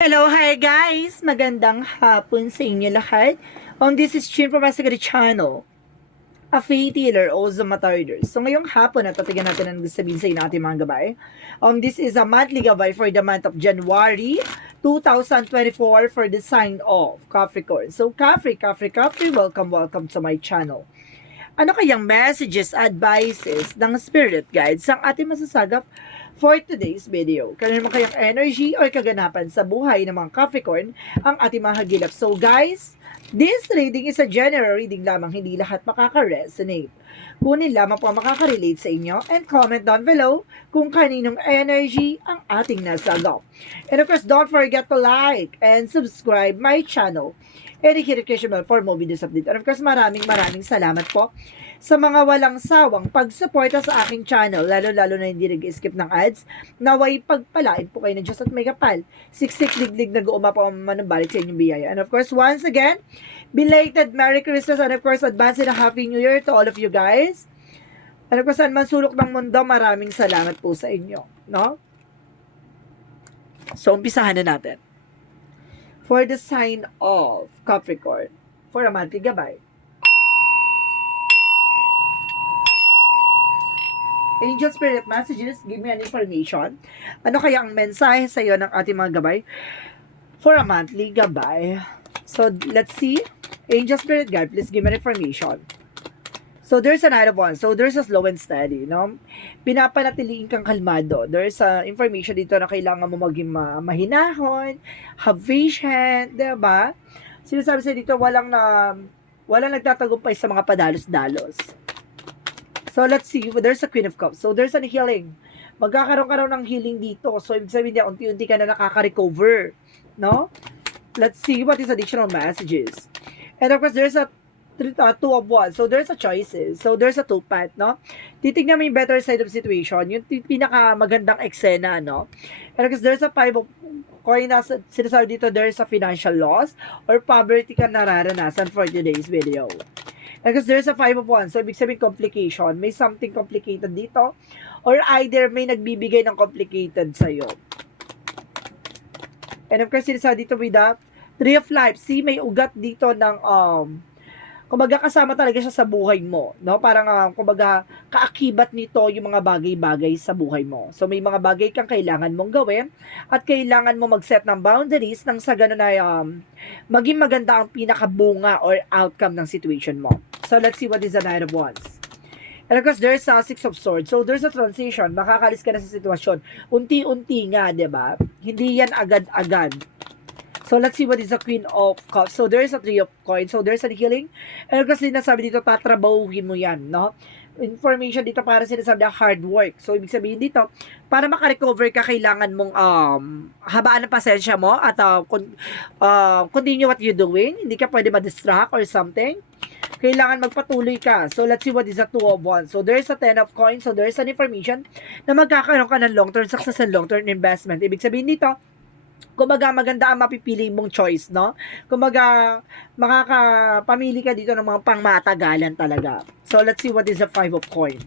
Hello, hi guys! Magandang hapon sa inyo lahat. This is Chin from Masagari Channel, a faith healer, also matarder. So ngayong hapon, natatigan natin ang sabihin sa inyo ating mga gabay. This is a monthly gabay for the month of January 2024 for the sign of Capricorn. So Capri, welcome to my channel. Ano kayang messages, advices ng spirit guides ang ating masasagap for today's video? Kaya naman kayang energy or kaganapan sa buhay ng mga Capricorn ang ating mga hagilap. So guys, this reading is a general reading lamang, hindi lahat makaka-resonate. Kunin lamang po ang makaka-relate sa inyo and comment down below kung kaninong energy ang ating nasagap. And of course, don't forget to like and subscribe my channel and hit notification bell for more videos update. And of course, maraming salamat po sa mga walang sawang pagsuporta sa aking channel, lalo na hindi nag-skip ng ads. Naway pagpalain po kayo ng Diyos at may kapal. Siksik liglig nag-uuma po ang manumbalik sa inyong biyaya. And of course, once again, belated Merry Christmas and of course, advance and a Happy New Year to all of you guys. And of course, saan man sulok ng mundo, maraming salamat po sa inyo. No? So, umpisahan na natin. For the sign of Capricorn, for a monthly gabay. Angel Spirit Messages, give me an information. Ano kaya ang mensahe sa iyo ng ating mga gabay for a monthly gabay? So, let's see. Angel Spirit Guide, please give me an information. So, there's a Knight of Wands. So, there's a slow and steady, no? Pinapanatiliin kang kalmado. There's a information dito na kailangan mo maging mahinahon, have patient, diba? Sinasabi sa dito, walang nagtatagumpay sa mga padalos-dalos. So, let's see. There's a Queen of Cups. So, there's a healing. Magkakaroon ka raw ng healing dito. So, ibig sabihin niya, unti-unti ka na nakaka-recover. No? Let's see what is additional messages. And of course, there's a Two of Wands. So, there's a choices. So, there's a two-path, no? Titignan mo yung better side of situation. Yung pinaka-magandang eksena, no? And of course, there's a Five of Coin na sinasabi dito, there's a financial loss or poverty ka nararanasan for today's video. Because there's a Five of Wands. So, ibig sabihin complication. May something complicated dito. Or either may nagbibigay ng complicated sa'yo. And of course, sinasabi dito with the Three of Life. See, may ugat dito ng, kumbaga kasama talaga siya sa buhay mo. No? Parang, kumbaga, kaakibat nito yung mga bagay-bagay sa buhay mo. So, may mga bagay kang kailangan mong gawin at kailangan mo mag-set ng boundaries nang sa ganun ay maging maganda ang pinakabunga or outcome ng situation mo. So, let's see what is the Knight of Wands. And of course, there's a Six of Swords. So, there's a transition. Makakalis ka na sa sitwasyon. Unti-unti nga, diba? Hindi yan agad-agad. So, let's see what is the Queen of Cups. So, there's a Three of Coins. So, there's a healing. And kasi nasabi dito, tatrabahuhin mo yan, no? Information dito para sinasabi na hard work. So, ibig sabihin dito, para makarecover ka, kailangan mong habaan ng pasensya mo at continue what you're doing. Hindi ka pwede ma-distract or something. Kailangan magpatuloy ka. So, let's see what is the Two of Wands. So, there's a Ten of Coins. So, there's an information na magkakaroon ka ng long-term success and long-term investment. Ibig sabihin dito, kumbaga maganda ang mapipili mong choice, no? Kumbaga makakapamili ka dito ng mga pangmatagalan talaga. So, let's see what is the Five of Coins.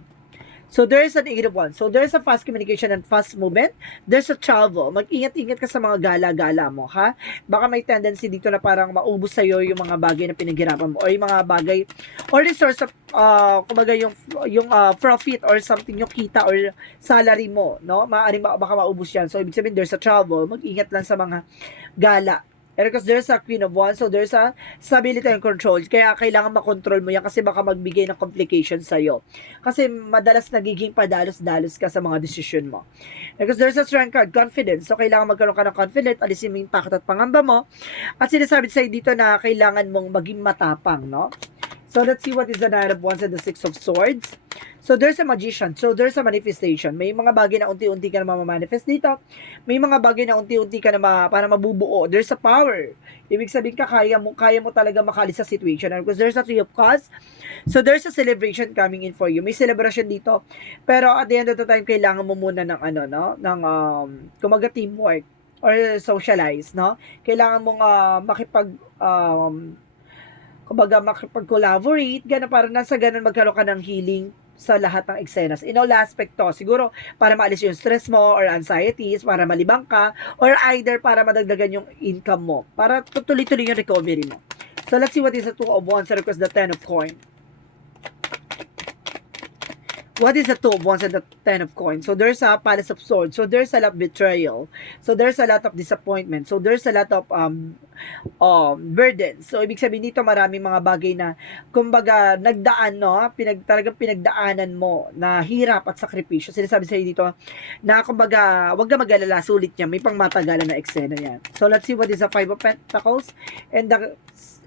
So, there's an Eight of Wands. So, there's a fast communication and fast movement. There's a travel. Mag-ingat-ingat ka sa mga gala-gala mo, ha? Baka may tendency dito na parang maubos sa'yo yung mga bagay na pinaghirapan mo or yung mga bagay or resource of, kumbaga yung profit or something, yung kita or salary mo, no? Maaaring baka maubos yan. So, ibig sabihin, there's a travel. Mag-ingat lang sa mga gala. And because there's a Queen of Wands, so there's a stability and control. Kaya kailangan makontrol mo yan kasi baka magbigay ng complications sa'yo. Kasi madalas nagiging padalos-dalos ka sa mga decision mo. And because there's a strength card, confidence. So kailangan magkaroon ka ng confidence, alisin mo yung takot at pangamba mo. At sinasabi sa'yo dito na kailangan mong maging matapang, no? So, let's see what is the Knight of Wands and the Six of Swords. So, there's a Magician. So, there's a manifestation. May mga bagay na unti-unti ka na mamamanifest dito. May mga bagay na unti-unti ka na para mabubuo. There's a power. Ibig sabihin ka, kaya mo talaga makalis sa situation. And because there's a Three of Cups. So, there's a celebration coming in for you. May celebration dito. Pero, at the end of the time, kailangan mo muna ng kumaga teamwork or socialize, no? Kailangan mong kumbaga makipag-collaborate, gano'n, para nasa gano'n magkaroon ka ng healing sa lahat ng eksenas. In all aspect to, siguro para maalis yung stress mo or anxieties, para malibang ka, or either para madagdagan yung income mo, para tuloy-tuloy yung recovery mo. So let's see what is the Two of Wands and of course the Ten of Coins. What is the Two of Wands and the Ten of Coins? So there's a Palace of Swords. So there's a lot of betrayal. So there's a lot of disappointment. So there's a lot of burden. So ibig sabihin dito maraming mga bagay na kumbaga nagdaan, no? Talagang pinagdaanan mo na hirap at sakripisyo. Sinasabi sa dito na kumbaga wag ka mag-alala, sulit niya. May pangmatagalan na eksena yan. So let's see what is the Five of Pentacles and the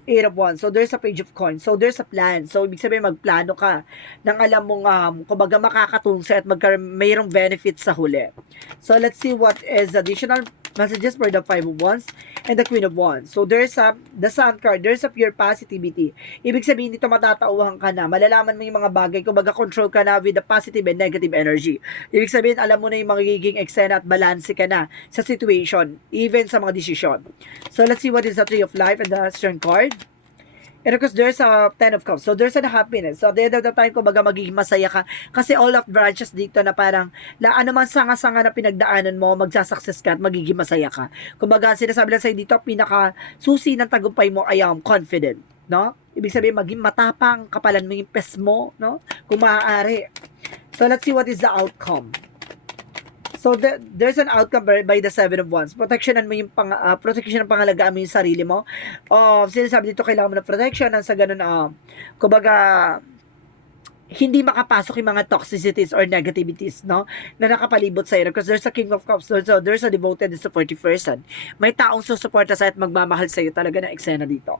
Eight of Wands. So there's a Page of Coins. So there's a plan. So ibig sabihin magplano ka nang alam mong kumbaga makakatulong sa at mayroong benefits sa huli. So let's see what is additional messages for the Five of Wands and the Queen of Wands. So there's the Sun card. There's a pure positivity. Ibig sabihin dito matatauhan ka na. Malalaman mo yung mga bagay. Kumbaga control ka na with the positive and negative energy. Ibig sabihin alam mo na yung magiging eksena at balance ka na sa situation, even sa mga desisyon. So let's see what is the Tree of Life and the Strength card. And of course, there's a Ten of Cups. So, there's a happiness. So, at the end of the time, kumbaga magiging masaya ka. Kasi all of branches dito na parang, ano man sanga-sanga na pinagdaanan mo, magsasucess ka at magiging masaya ka. Kumbaga, sinasabi lang sa'yo dito, pinaka-susi ng tagumpay mo ay confident. No? Ibig sabihin, maging matapang, kapalan mo yung pes mo, no? Kung maaari. So, let's see what is the outcome. So, there's an outcome by the Seven of Wands. Protectionan mo yung protection ng pangalagaan mo yung sarili mo. Sinasabi dito, kailangan mo ng protection sa ganun, kumbaga, hindi makapasok yung mga toxicities or negativities, no? Na nakapalibot sa'yo. Because there's a King of Cups. So there's a devoted and supportive person. May taong susuporta sa'yo at magmamahal sa'yo talaga na eksena dito.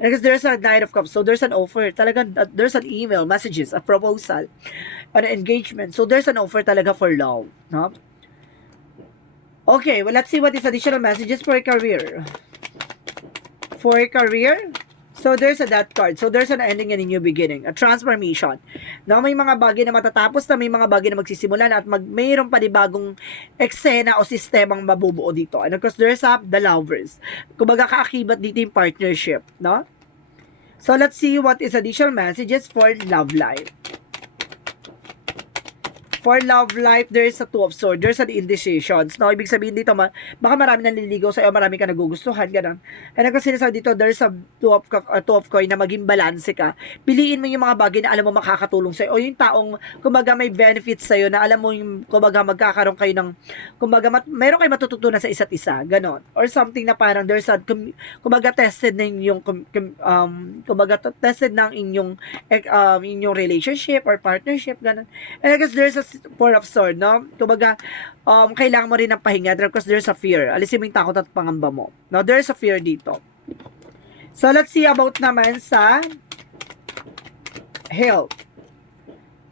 And because there's a Knight of Cups. So there's an offer. Talaga, there's an email, messages, a proposal, an engagement. So there's an offer talaga for love, no? Okay, well, let's see what is additional messages for career. For career, so there's a Death card. So there's an ending and a new beginning, a transformation. Now, may mga bagay na matatapos na, may mga bagay na magsisimula na at mayroong panibagong eksena o sistemang mabubuo dito. And of course, there's the Lovers. Kumbaga kaakibat dito yung partnership, no? So let's see what is additional messages for love life. For love life, there is a Two of Swords. There's an indecisions. No, ibig sabihin dito, baka marami nanliligaw sa'yo, marami ka nagugustuhan, gano'n. And ako sinasabi dito, there's a two of coin na maging balance ka. Piliin mo yung mga bagay na alam mo makakatulong sa'yo. O yung taong, kumbaga, may benefits sa'yo na alam mo yung, kumbaga, magkakaroon kayo ng, kumbaga, meron kayo matututunan sa isa't isa, gano'n. Or something na parang there's a, kumbaga, tested na yung, kumbaga, tested na inyong relationship or partnership, gano'n. And I guess there's a Four of Swords, no? Kumbaga, kailangan mo rin ng pahinga because there's a fear. Alisin mo yung takot at pangamba mo. No, there's a fear dito. So, let's see about naman sa health.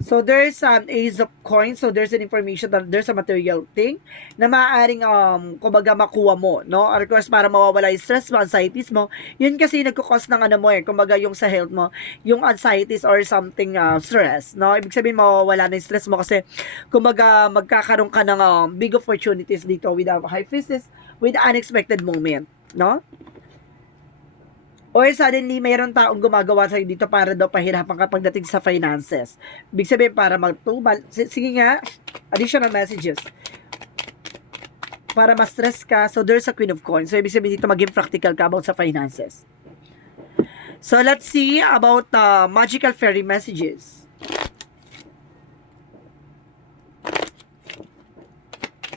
So, there's an Ace of Coins. So, there's an information that there's a material thing na maaaring, kumbaga, makuha mo, no? Or, of course, para mawawala yung stress mo, anxieties mo. Yun kasi nagkukos ng ano mo kumbaga, yung sa health mo, yung anxieties or something, stress, no? Ibig sabihin, mawawala na yung stress mo kasi, kumbaga, magkakaroon ka ng big opportunities dito with a High Priestess, with unexpected moment, no? Or suddenly, mayroon taong gumagawa sa'yo dito para daw pahirapan ka pagdating sa finances. Ibig sabihin, para magtubal. Sige nga, additional messages. Para ma-stress ka. So, there's a Queen of Coins. So, ibig sabihin dito, maging practical ka about sa finances. So, let's see about magical fairy messages.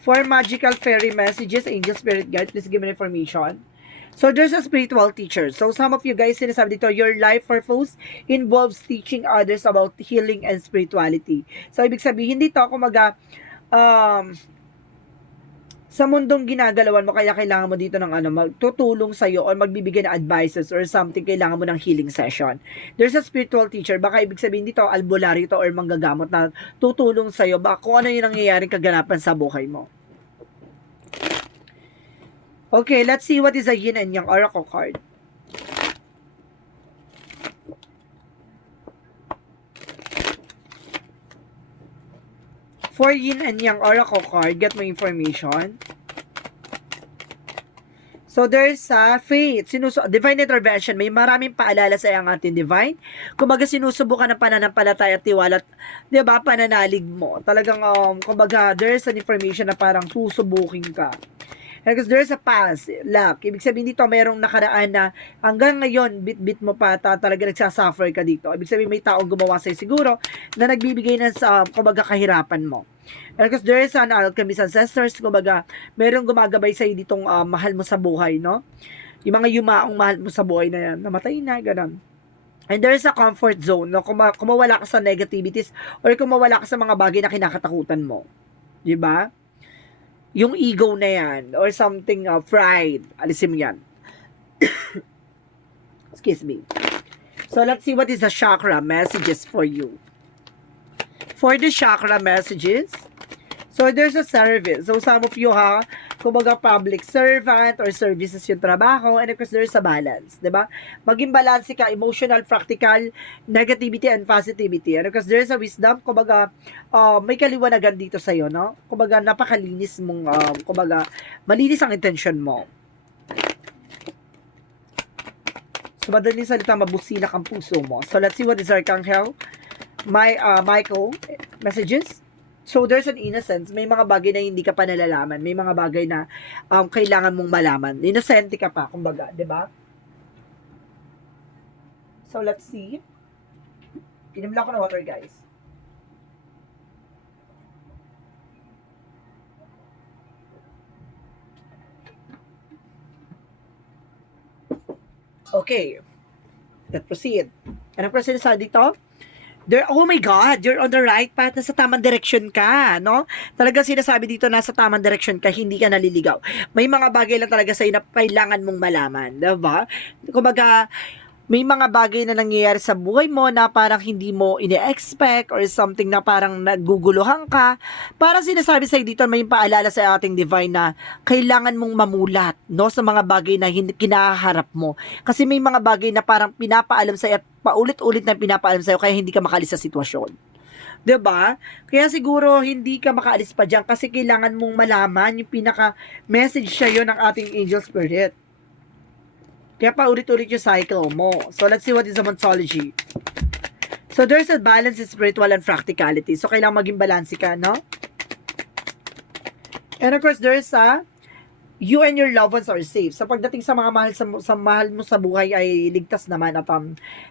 For magical fairy messages, angel spirit guide, please give me information. So, there's a spiritual teacher. So, some of you guys, sinasabi dito, your life purpose involves teaching others about healing and spirituality. So, ibig sabihin dito, kumaga, sa mundong ginagalawan mo, kaya kailangan mo dito ng magtutulong sa'yo or magbibigay ng advices or something, kailangan mo ng healing session. There's a spiritual teacher, baka ibig sabihin dito, albularyo to or manggagamot na tutulong sa'yo, baka kung ano yung nangyayaring kaganapan sa buhay mo. Okay, let's see what is a Yin and Yang Oracle card. For Yin and Yang Oracle card, get my information. So there's faith, divine intervention. May maraming paalala sa ang ating divine. Kumbaga sinusubukan ng pananampalataya at tiwala, 'di ba? Pananalig mo. Talagang kumbaga there's an information na parang susubukin ka. Because there's a past, luck. Ibig sabihin dito, mayroong nakaraan na hanggang ngayon, bit-bit mo pa, talaga nagsasuffer ka dito. Ibig sabihin, may taong gumawa sa'yo siguro na nagbibigay ng kumbaga, kahirapan mo. Because there is an alchemist ancestors, kumbaga, mayroong gumagabay sa'yo ditong mahal mo sa buhay, no? Yung mga yumaong mahal mo sa buhay na yan, namatay na, ganun. And there is a comfort zone, no? Kumawala ka sa negativities or kumawala ka sa mga bagay na kinakatakutan mo. Diba? Yung ego na yan or something pride, alisin mo yan. Excuse me. So let's see what is the chakra messages for you. For the chakra messages, so there's a service. So some of you kumbaga public servant or services yung trabaho, and of course there's a balance, di ba? Maging balance ka, emotional, practical, negativity and positivity. And of course there's a wisdom, kumbaga may kaliwanagan dito sa iyo, no? Kumbaga napakalinis mong kumbaga malinis ang intention mo. So madaling salita, mabusilak ang puso mo. So let's see what is Archangel Michael messages. So there's an innocence. May mga bagay na hindi ka pa nalalaman. May mga bagay na kailangan mong malaman. Innocent ka pa, kumbaga, 'di ba? So let's see. Inom lang ako ng water, guys. Okay. Let's proceed. Ano pa sinasabi dito? Oh my God, you're on the right path, nasa tamang direction ka, no? Talaga sinasabi dito, nasa tamang direction ka, hindi ka naliligaw. May mga bagay lang talaga sa'yo na kailangan mong malaman, diba? Kumbaga, may mga bagay na nangyayari sa buhay mo na parang hindi mo ine-expect or something na parang naguguluhan ka. Para sinasabi sa'yo dito, may paalala sa ating divine na kailangan mong mamulat, no, sa mga bagay na kinaharap mo. Kasi may mga bagay na parang pinapaalam sa'yo at paulit-ulit na pinapaalam sa'yo kaya hindi ka makalis sa sitwasyon. 'Di ba? Kaya siguro hindi ka makaalis pa diyan kasi kailangan mong malaman yung pinaka-message sa'yo ng ating angel spirit. Kaya pa ulit-ulit yung cycle mo. So, let's see what is the mythology. So, there's a balance in spiritual and practicality. So, kailangan maging balance ka, no? And of course, there's you and your loved ones are safe. Sa pagdating sa mga mahal mo sa buhay ay ligtas naman at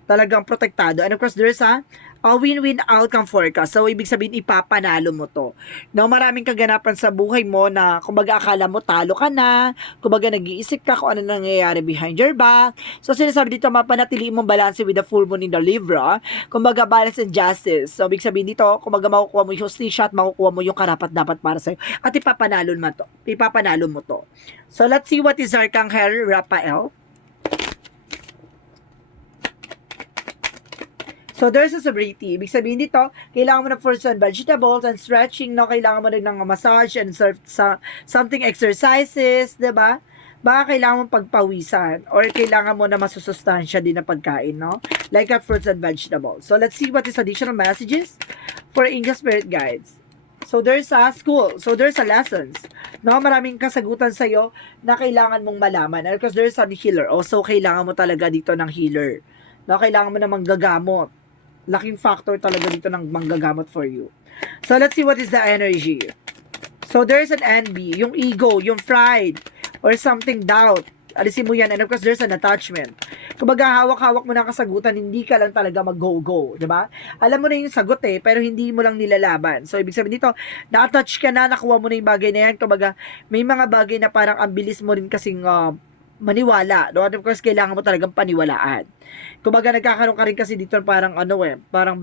talagang protektado. And of course, there's a win-win outcome forecast. So, ibig sabihin, ipapanalo mo to. No, maraming kaganapan sa buhay mo na kumbaga akala mo talo ka na, kumbaga nag-iisip ka kung ano nangyayari behind your back. So, sinasabi dito, mapanatiliin mong balance with the full moon in the Libra. Kumbaga, balance and justice. So, ibig sabihin dito, kumbaga makukuha mo yung justisya at makukuha mo yung karapat-dapat para sa'yo. At ipapanalo mo to. So, let's see what is Archangel Raphael. So, there's a sobriety. Ibig sabihin dito, kailangan mo ng fruits and vegetables and stretching, no? Kailangan mo rin ng massage and something exercises, diba? Baka kailangan mo pagpawisan or kailangan mo na masusustansya din na pagkain, no? Like fruits and vegetables. So, let's see what is additional messages for Angel Spirit Guides. So, there's a school. So, there's a lessons. No, maraming kasagutan sa'yo na kailangan mong malaman. And because there's a healer. Also, kailangan mo talaga dito ng healer. No, kailangan mo na manggagamot. Laking factor talaga dito ng manggagamot for you. So, let's see what is the energy. So, there's an envy. Yung ego, yung pride, or something doubt. Alisin mo yan. And of course, there's an attachment. Kumbaga, hawak-hawak mo na kasagutan, hindi ka lang talaga mag-go-go. Diba? Alam mo na yung sagot pero hindi mo lang nilalaban. So, ibig sabihin dito, na-attach ka na, nakuha mo na yung bagay na yan. Kumbaga, may mga bagay na parang ang bilis mo rin kasing maniwala. No? And of course, kailangan mo talagang paniwalaan. Kumbaga, nagkakaroon ka rin kasi dito parang parang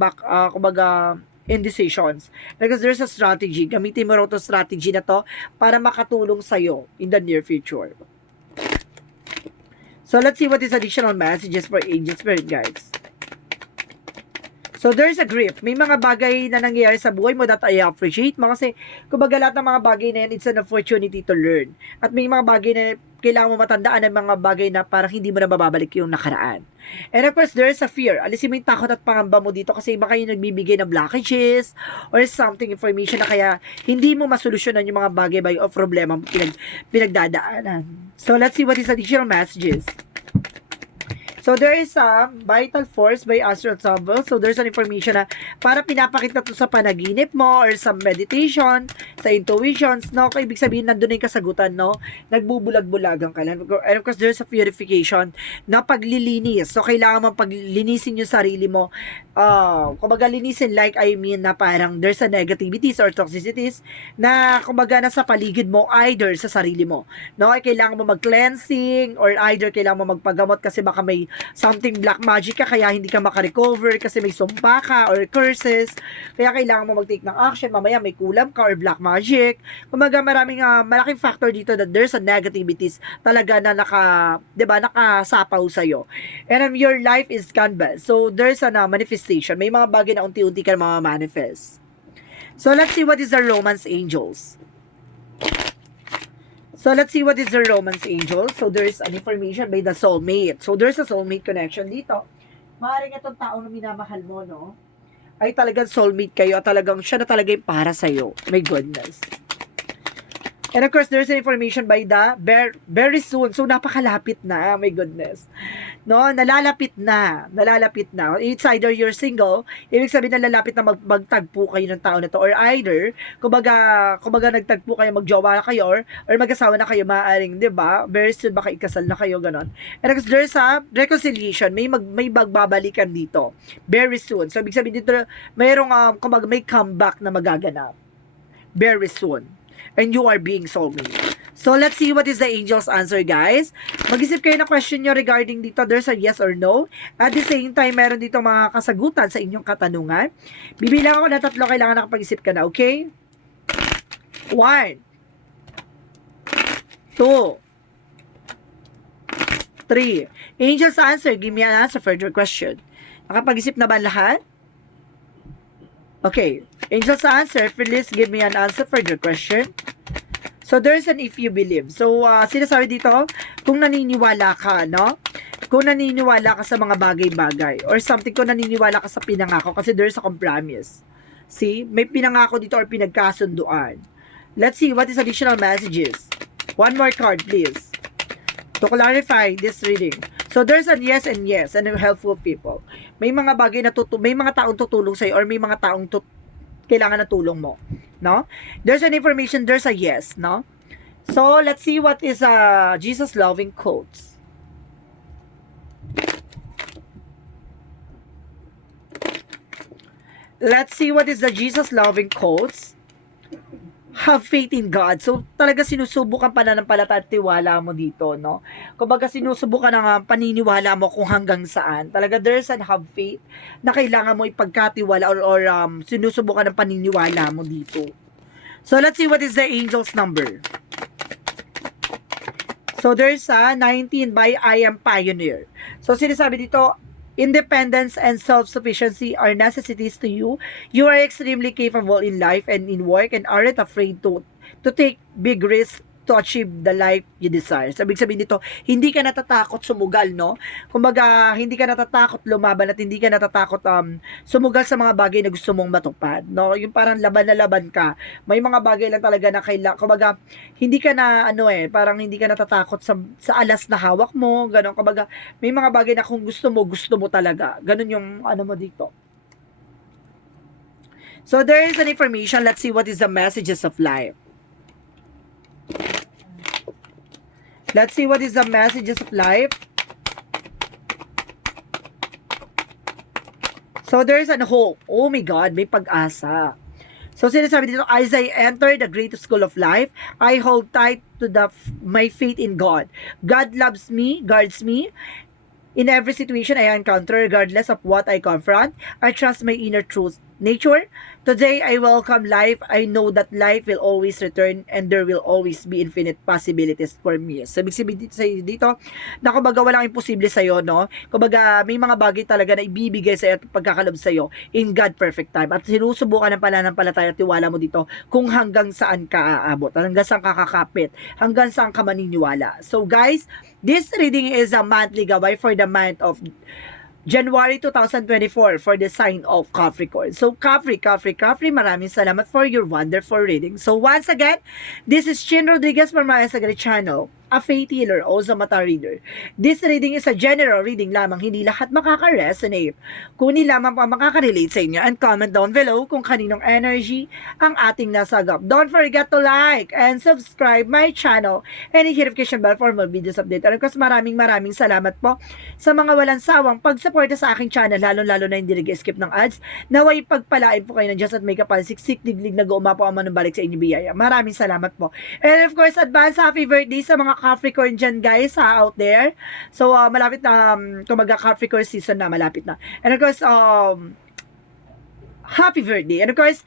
kumbaga, indecisions. Because there's a strategy. Gamitin mo rin itong strategy na to para makatulong sa'yo in the near future. So, let's see what is additional messages for Angel Spirit Guides. So, there's a grip. May mga bagay na nangyayari sa buhay mo that I appreciate mo kasi kumbaga lahat ng mga bagay na yan, it's an opportunity to learn. At may mga bagay na kailangan mo matandaan ang mga bagay na parang hindi mo na mababalik yung nakaraan. And of course, there's a fear. Alisin mo yung takot at pangamba mo dito kasi baka yung nagbibigay ng blockages or something information na kaya hindi mo masolusyonan yung mga bagay o problema mo pinagdadaanan. So, let's see what is additional messages. So, there is a vital force by astral travel. So, there's an information na para pinapakita to sa panaginip mo or sa meditation, sa intuitions, no? Kaya ibig sabihin, nandun na yung kasagutan, no? Nagbubulag-bulagan ka lang. And of course, there's a purification na paglilinis. So, kailangan mo paglinisin yung sarili mo. Kumbaga, linisin like, I mean, na parang there's a negativities or toxicities na, kumbaga, nasa paligid mo, either sa sarili mo. No? Ay, kailangan mo mag-cleansing or either kailangan mo magpagamot kasi baka may something black magic ka kaya hindi ka makarecover kasi may sumpa ka or curses kaya kailangan mo mag-take ng action, mamaya may kulam ka or black magic. Kumaga maraming malaking factor dito that there's a negativities talaga na nakasapaw sa'yo. And your life is canvas, so there's a manifestation, may mga bagay na unti-unti ka manifest. So let's see what is the romance angels. So, let's see what is the romance angel. So, there's an information by the soulmate. So, there's a soulmate connection dito. Maaaring itong tao na minamahal mo, no? Ay talagang soulmate kayo at talagang siya na talaga yung para sa'yo. My goodness. And of course, there's an information by the very soon. So, napakalapit na. My goodness. No, nalalapit na. It's either you're single, ibig sabihin na lalapit na magtagpo kayo ng tao na to. Or either, kumbaga nagtagpo kayo, magjowa na kayo, or mag-asawa na kayo, maaaring, di ba? Very soon, baka ikasal na kayo, ganon. And of course, there's a reconciliation. May magbabalikan dito. Very soon. So, ibig sabihin dito, mayroong, may comeback na magaganap. Very soon. And you are being soulmate. So, let's see what is the angel's answer, guys. Mag-isip kayo na question nyo regarding dito. There's a yes or no. At the same time, meron dito mga kasagutan sa inyong katanungan. Bibilang ako na 3, kailangan nakapag-isip ka na, okay? 1, 2, 3. Angel's answer. Give me an answer for your question. Nakapag-isip na ba lahat? Okay. Angel's answer, please give me an answer for your question. So, there's an if you believe. So, sinasabi dito, kung naniniwala ka, no? Kung naniniwala ka sa mga bagay-bagay or something, kung naniniwala ka sa pinangako kasi there's a compromise. See? May pinangako dito or pinagkasunduan. Let's see what is additional messages. One more card, please. To clarify this reading. So, there's a yes and yes and helpful people. May mga bagay na may mga taong tutulong sa'yo or may mga taong kailangan na tulong mo, no? There's an information, there's a yes, no? So, let's see what is Jesus loving quotes. Let's see what is the Jesus loving quotes. Have faith in God. So, talaga sinusubukan pananampalataya at tiwala mo dito, no? Kumbaga, sinusubukan ang paniniwala mo kung hanggang saan. Talaga, there's an have faith na kailangan mo ipagkatiwala or sinusubukan ang paniniwala mo dito. So, let's see what is the angel's number. So, there's a 19 by I am pioneer. So, sinasabi dito, independence and self-sufficiency are necessities to you. You are extremely capable in life and in work and aren't afraid to take big risks to achieve the life you desire. Sabi dito, hindi ka natatakot sumugal, no? Kumbaga, hindi ka natatakot lumaban at hindi ka natatakot sumugal sa mga bagay na gusto mong matupad, no? Yung parang laban na laban ka. May mga bagay lang talaga na kailangan, kumbaga, hindi ka na parang hindi ka natatakot sa alas na hawak mo, gano'n. Kumbaga, may mga bagay na kung gusto mo talaga. Gano'n yung mo dito. So, there is an information. Let's see what is the messages of life. Let's see what is the messages of life. So, there's an hope. Oh my God, may pag-asa. So, sinasabi dito, as I enter the great school of life, I hold tight to my faith in God. God loves me, guards me. In every situation I encounter, regardless of what I confront, I trust my inner truth nature. Today, I welcome life. I know that life will always return and there will always be infinite possibilities for me. So, ibig sabihin dito, na kumbaga walang imposible sa'yo, no? Kumbaga, may mga bagay talaga na ibibigay sa'yo at pagkakalob sa'yo in God perfect time. At sinusubukan ng pananampalataya at tiwala mo dito kung hanggang saan ka aabot, hanggang saan ka kakapit, hanggang saan ka maniniwala. So, guys, this reading is a monthly gabay for the month of January 2024 for the sign of Capricorn. So, Capri, maraming salamat for your wonderful reading. So, once again, this is Chin Rodriguez from my Sagari channel, a faith healer, also mata reader. This reading is a general reading lamang, hindi lahat makaka-resonate. Kunin lamang pa makaka-relate sa inyo and comment down below kung kaninong energy ang ating nasagap. Don't forget to like and subscribe my channel and hit notification bell for more videos update. And of course, maraming salamat po sa mga walang sawang pagsuporta sa aking channel, lalo na hindi nag-skip ng ads. Naway pagpalain po kayo ng Diyos at may kapalsiksik, diglig na gumapo ang manumbalik sa inyo biyaya. Maraming salamat po. And of course, advance happy birthday sa mga Capricorn dyan guys out there. So, malapit na, kumaga Capricorn season na, malapit na. And of course, happy birthday. And of course,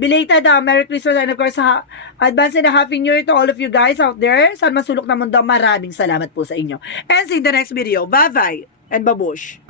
belated Merry Christmas and of course, advance and a Happy New Year to all of you guys out there. Saan masulok na mundo, maraming salamat po sa inyo. And see you in the next video. Bye-bye and babush.